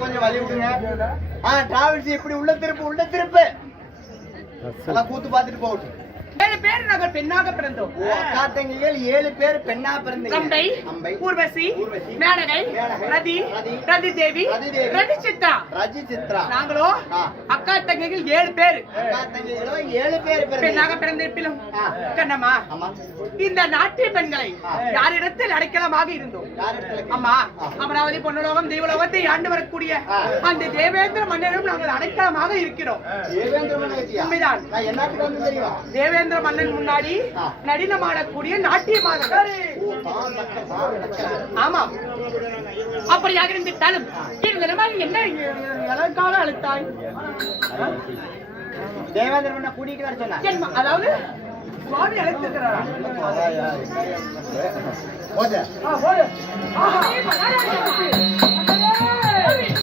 கொஞ்சம் வழி விடுங்க. டிராவல்ஸ் இப்படி உள்ள திருப்பு கூத்து பாத்துட்டு போகட்டும். 7 பேர் நாங்கள் பெண்ணாக பிறந்தோம். அக்கா தங்கைகள் 7 பேர் பெண்ணா பிறந்தீங்க. அம்பை, ஊர்வசி, மேனகை, ரதி தேவி, ரதி சித்ரா. நாங்களோ அக்கா தங்கைகள் 7 பேர். அக்கா தங்கைகளோ 7 பேர் பெண்ணாக பிறந்திருப்பிலும் கண்ணம்மா, இந்த நாட்டிய பெண்களை யாரிடத்தில் அடைக்கலமாக இருந்தோம். அம்மா, அமராவதி பொன்னுலோகம் தெய்வலோகத்தை ஆண்டு வரக்கூடிய அந்த தேவேந்திர மன்னனும் நாங்கள் அடைக்கலமாக இருக்கிறோம். உண்மைதான். தேவேந்திர மன்னன் முன்னாடி நடினமாடக்கூடிய நாட்டியமாக. ஆமாம், அப்படியாக இருந்துட்டாலும் என்ன எதற்காக அழுத்தாய்? தேவேந்திர மன்ன கூட்டிட்டு வர சொன்னா, அதாவது சுவாமி அழைத்திருக்கிறாரா? போடு.